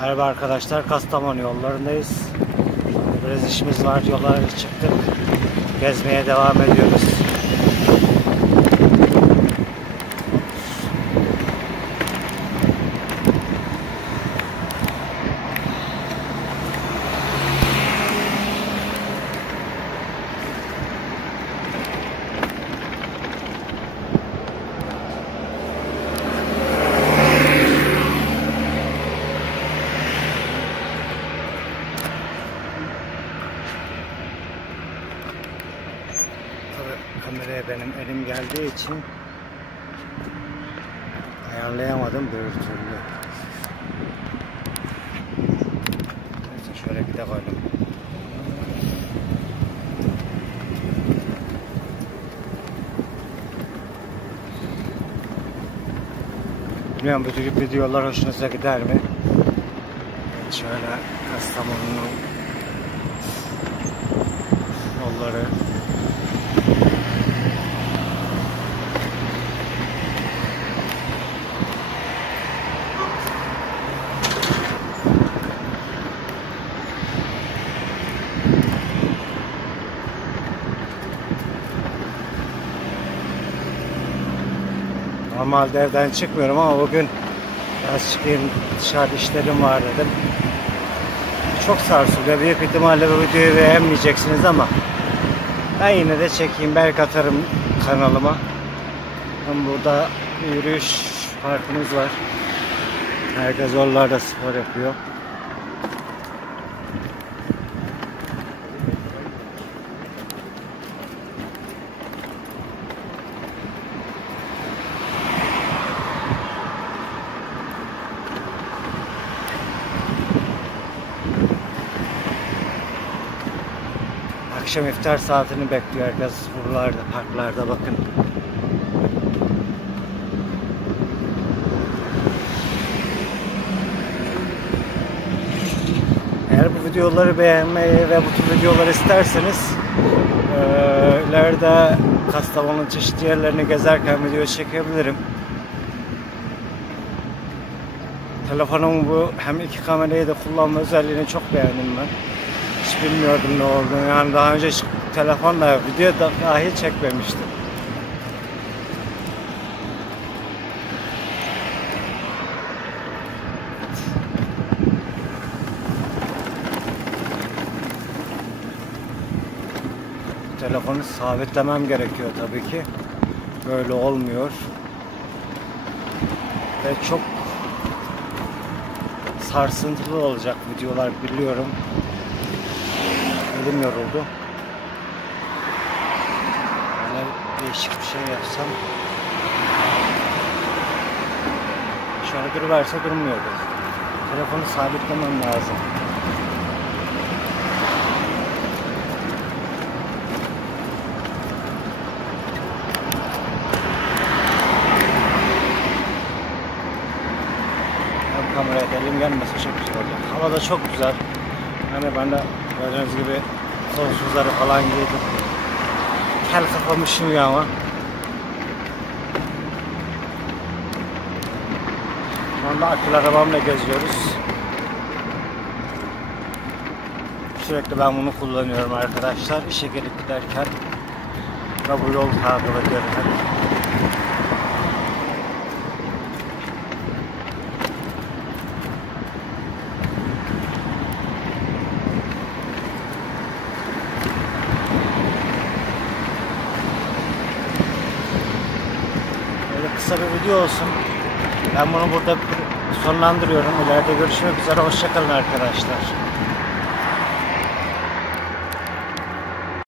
Merhaba arkadaşlar, Kastamonu yollarındayız. Biraz işimiz var, yola çıktık. Gezmeye devam ediyoruz. Tabii kameraya benim elim geldiği için ayarlayamadım bir türlü. Neyse şöyle gidelim. Bilmiyorum bu tür videolar hoşunuza gider mi? Şöyle Kastamonu'nun yolları Normalde evden çıkmıyorum ama bugün biraz çıkayım dışarıda işlerim var dedim. Çok sarsılıyor. Büyük ihtimalle bu videoyu beğenmeyeceksiniz ama ben yine de çekeyim. Belki atarım kanalıma. Hem burada yürüyüş parkımız var. Herkes oralarda spor yapıyor. Akşam iftar saatini bekliyor herkes buralarda, parklarda bakın. Eğer bu videoları beğenmeyi ve bu tür videoları isterseniz eee, ileride Kastamonu'nun çeşitli yerlerini gezerken video çekebilirim. Telefonumun bu hem iki kamerayı da kullanma özelliğini çok beğendim ben. Bilmiyordum ne olduğunu. Yani daha önce hiç telefonla video da dahi çekmemiştim. Telefonu sabitlemem gerekiyor tabii ki. Böyle olmuyor. Ve çok sarsıntılı olacak videolar biliyorum. Elim yoruldu. Böyle değişik bir şey yapsam. Şöyle duruverse durmuyordu. Telefonu sabitlemem lazım. Kameraya da elim gelmese çok güzel olacak. Hava da çok güzel. Hani ben de gördüğünüz gibi sonsuzları falan giydim. Kel kafam üşümüyor ama. Şu anda akül arabamla geziyoruz. Sürekli ben bunu kullanıyorum arkadaşlar. İşe gelip giderken ve bu yol takip ediyorum. Böyle kısa bir video olsun. Ben bunu burada sonlandırıyorum. İleride görüşmek üzere. Hoşçakalın arkadaşlar.